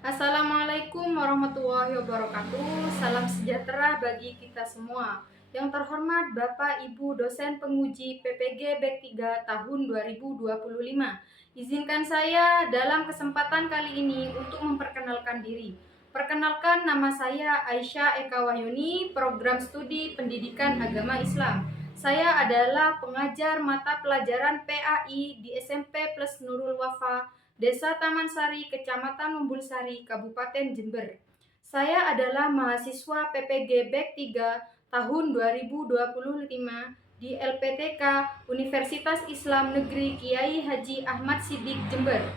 Assalamualaikum warahmatullahi wabarakatuh. Salam sejahtera bagi kita semua. Yang terhormat Bapak Ibu dosen penguji PPG Bek 3 tahun 2025. Izinkan saya dalam kesempatan kali ini untuk memperkenalkan diri. Perkenalkan, nama saya Aisyah Eka Wahyuni, program studi Pendidikan Agama Islam. Saya adalah pengajar mata pelajaran PAI di SMP Plus Nurul Wafa, Desa Taman Sari, Kecamatan Umbulsari, Kabupaten Jember. Saya adalah mahasiswa PPG Bek 3 tahun 2025 di LPTK Universitas Islam Negeri Kiai Haji Ahmad Siddiq Jember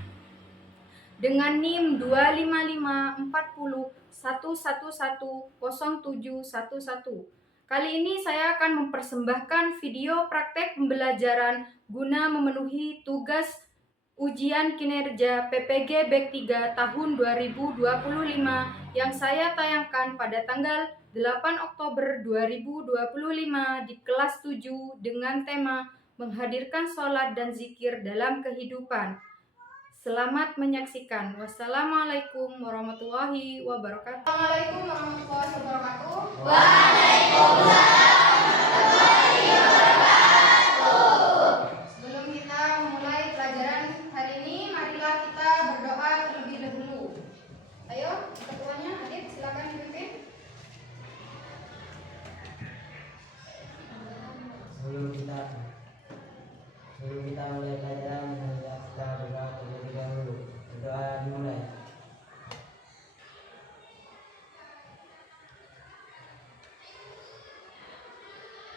dengan NIM 2554011100711. Kali ini saya akan mempersembahkan video praktek pembelajaran guna memenuhi tugas ujian kinerja PPG Bek 3 tahun 2025 yang saya tayangkan pada tanggal 8 Oktober 2025 di kelas 7 dengan tema menghadirkan sholat dan zikir dalam kehidupan. Selamat menyaksikan. Wassalamualaikum warahmatullahi wabarakatuh. Assalamualaikum warahmatullahi wabarakatuh. Waalaikumsalam. Sebelum kita memulai pelajaran hari ini, marilah kita berdoa terlebih dahulu. Ayo, ketuanya, Adit, silakan dipimpin. Sebelum kita mulai pelajaran, kita berdoa terlebih dahulu. Berdoa dimulai.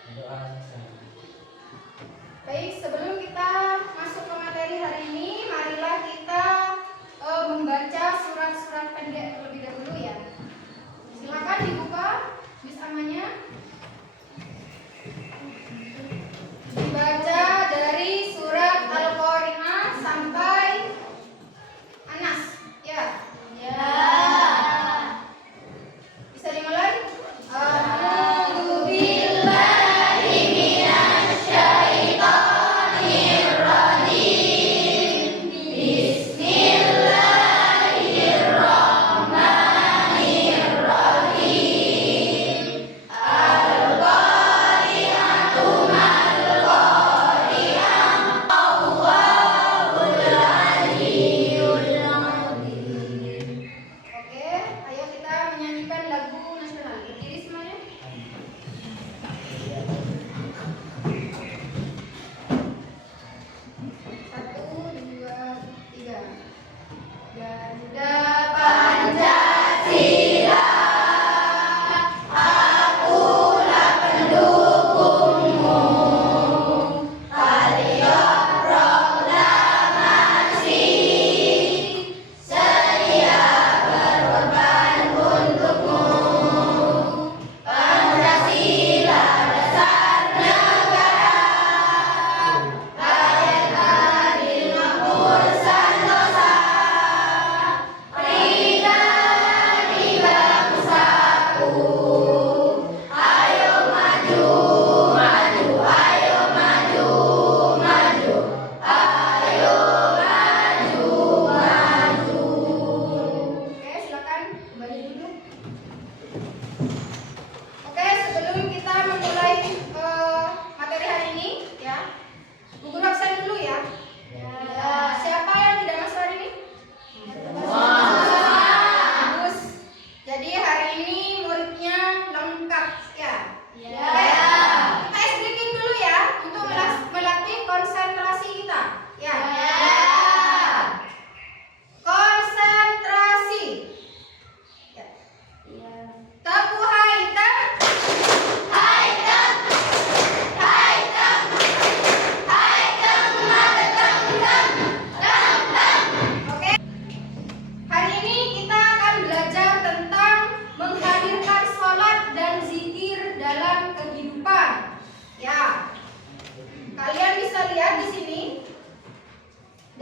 Berdoa selesai. Baik, sebelum kita masuk ke materi hari ini, marilah kita membaca surat-surat pendek terlebih dahulu ya. Silakan dibuka bis-amannya. Dibaca dari surat Al-Qari'ah sampai Anas. Ya. Bisa dimulai? Oke, ayo kita menyanyikan lagu nasional. Berdiri semuanya. Satu, dua, tiga. Garuda Pancasila, akulah pendukungmu. Patriot proklamasi, sedia berkorban untukmu. Pancasila dasar negara, rakyat adil makmur sentosa.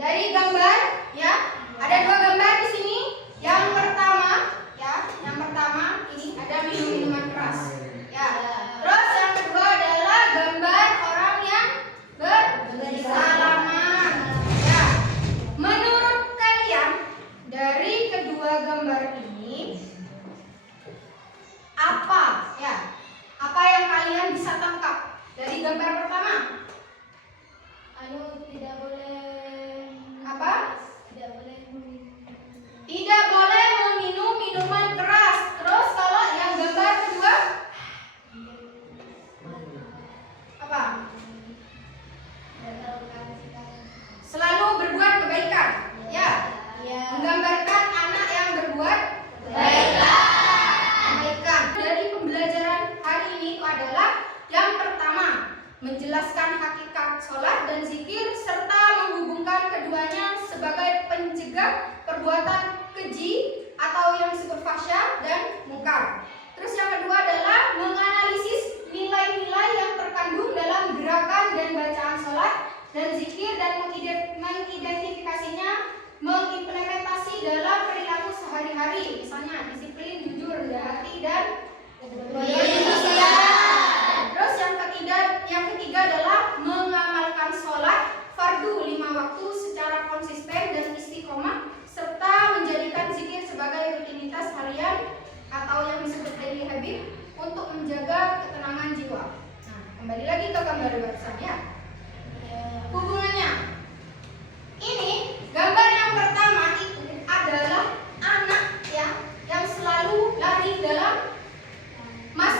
dari gambar ya, ada dua gambar di sini. Yang pertama ya, yang pertama ini ada minum-minuman keras. Ya. Terus yang kedua adalah gambar orang yang bersalaman. Ya. Menurut kalian dari kedua gambar ini apa ya? Apa yang kalian bisa tangkap dari gambar pertama? Tidak boleh Apa? tidak boleh Tidak boleh meminum minuman keras. Terus kalau yang gambar kedua apa? Selalu berbuat kebaikan. Ya. Menggambarkan anak yang berbuat kebaikan. Dari pembelajaran hari ini itu adalah yang pertama, menjelaskan hakikat sholat dan zikir serta menghubungkan keduanya sebagai pencegah perbuatan keji atau yang disebut fahsya dan mungkar. Terus yang kedua adalah menganalisis nilai-nilai yang terkandung dalam gerakan dan bacaan sholat dan zikir dan mengidentifikasinya, mengimplementasi dalam perilaku sehari-hari, misalnya disiplin, jujur, rendah hati dan Terus yang ketiga adalah mengamalkan sholat fardu 5 waktu secara konsisten dan istiqomah serta menjadikan zikir sebagai rutinitas harian atau yang disebut daily habit untuk menjaga ketenangan jiwa. Nah, kembali lagi ke gambar barusan ya. Hubungannya. Ini gambar yang pertama itu adalah anak ya yang selalu lari dalam masa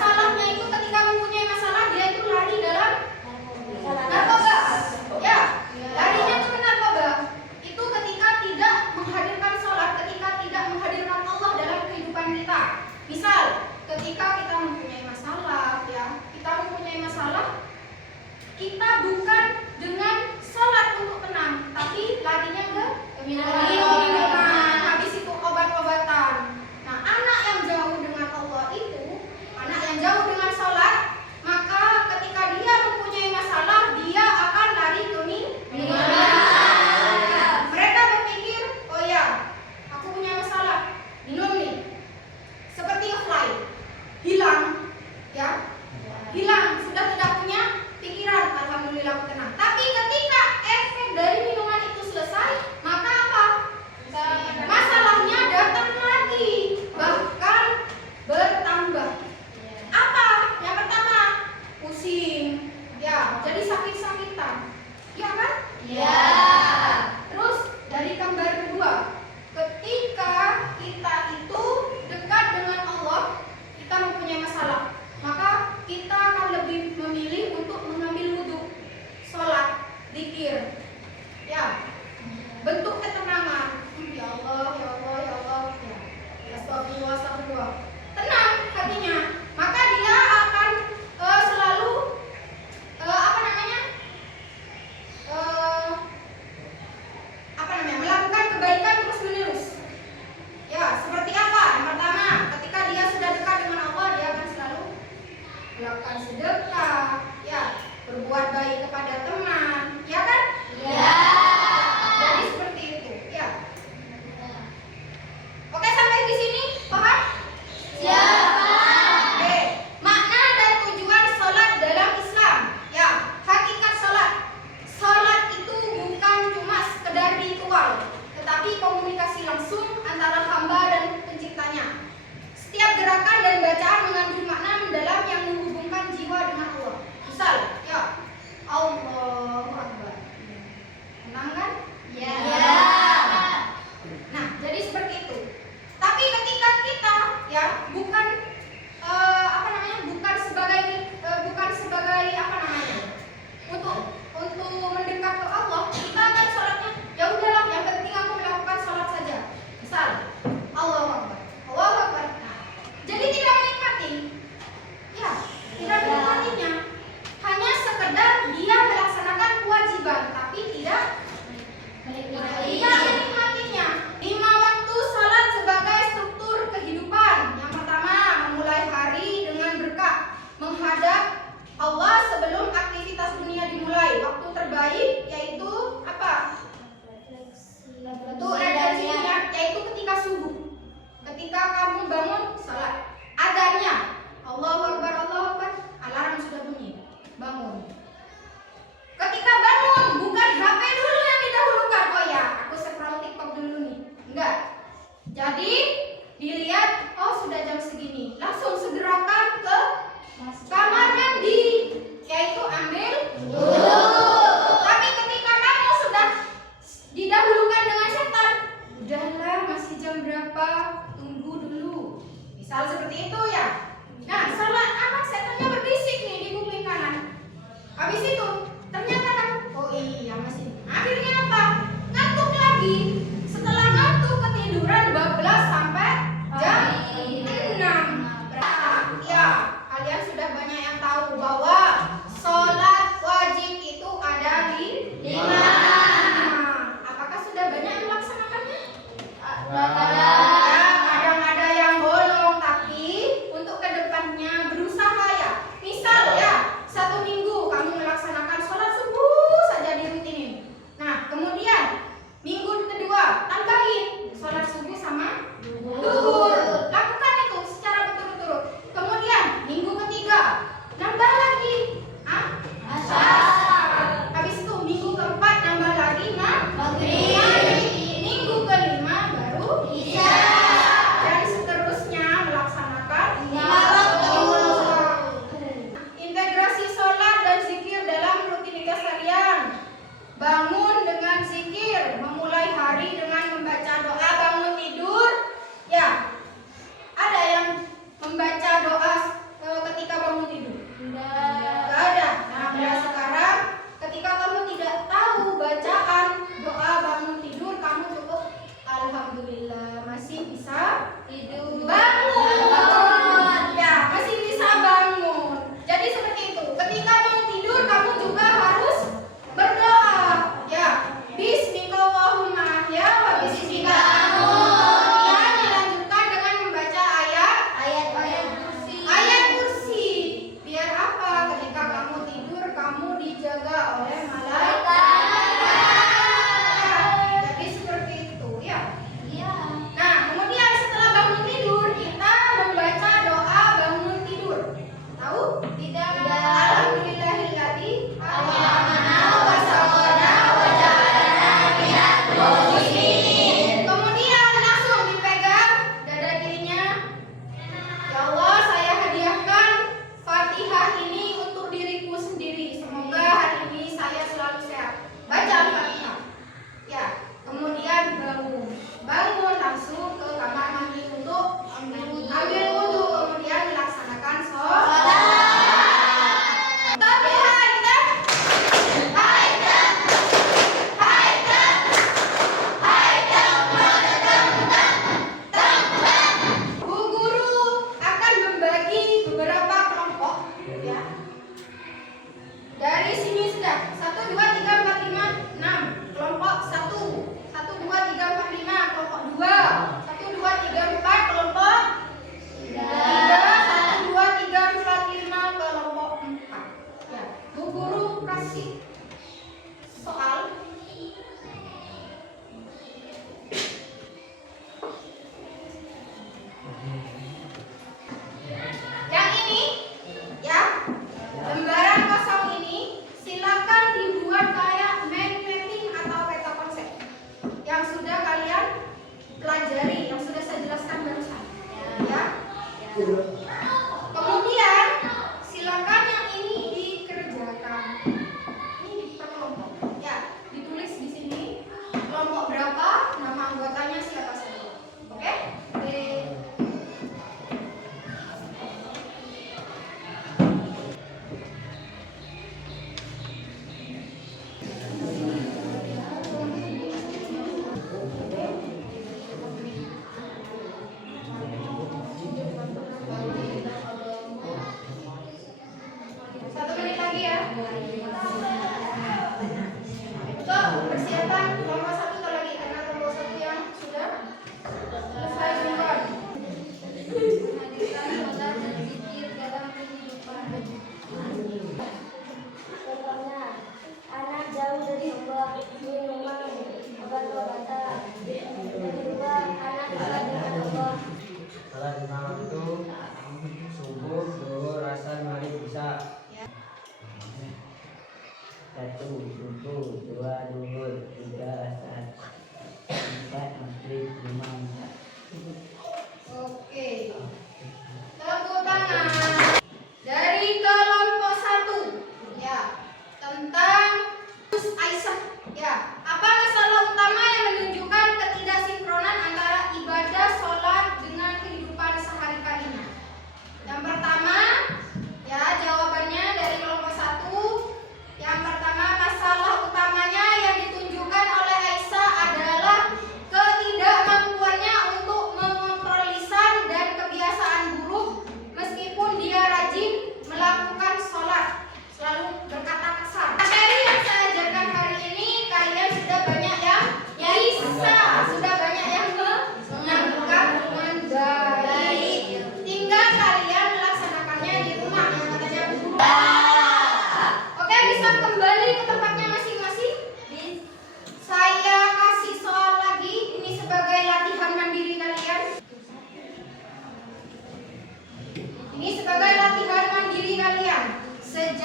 Jadi dilihat, oh sudah jam segini, langsung segerakan ke kamar mandi, yaitu ambil wudhu. Tapi ketika kamu sudah didahulukan dengan setan, udahlah masih jam berapa, tunggu dulu. Misal seperti itu ya. Nah, salah anak setannya berbisik nih di kuping kanan. Habis itu ternyata kan, oh iya masih. Akhirnya apa? Ngantuk lagi. Setelah ngantuk ketiduran bablas sampai jam 6. Ya, kalian sudah banyak yang tahu bahwa sholat wajib itu ada 5. Apakah sudah banyak yang melaksanakannya? Kadang ada yang bolong, tapi untuk kedepannya berusaha ya. Misal ya, 1 minggu kamu melaksanakan sholat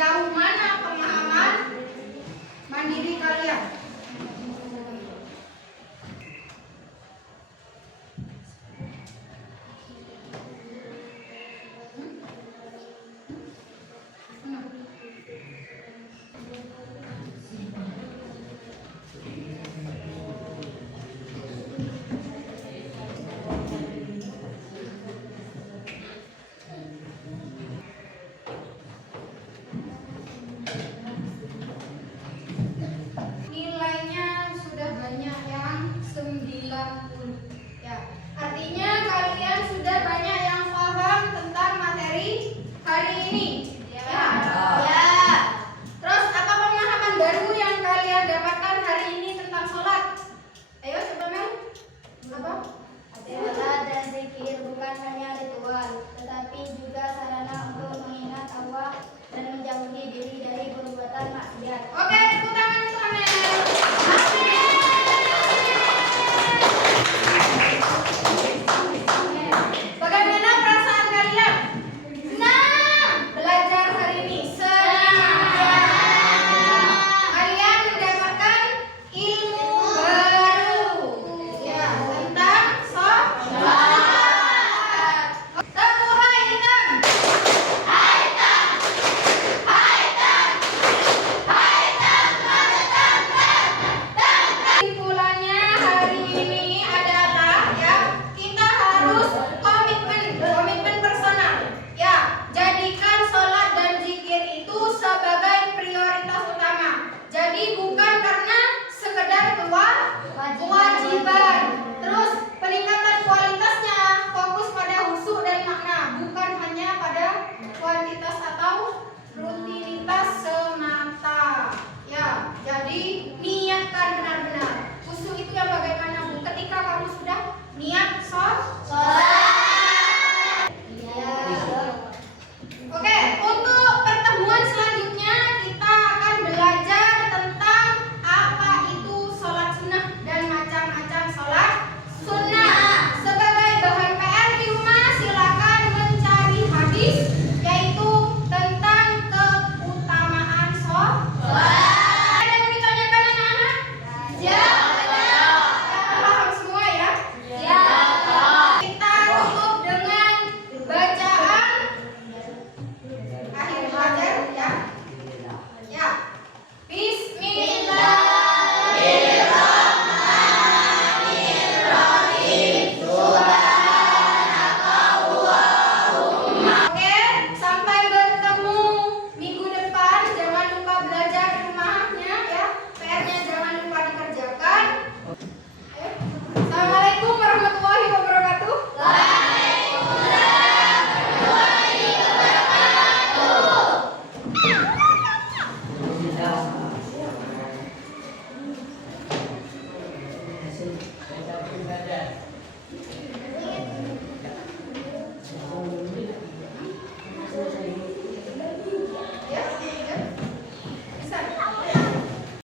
sejauh mana pemahaman mandiri kalian? Nilainya sudah banyak yang 90. Ya, artinya kalian sudah banyak yang paham tentang materi hari ini. Ya. Ya. Terus apa pemahaman baru yang kalian dapatkan hari ini tentang sholat? Ayo coba Mel. Apa? Sholat dan zikir bukan hanya ritual, tetapi juga sarana untuk mengingat Allah dan menjauhi diri dari perbuatan maksiat. Oke,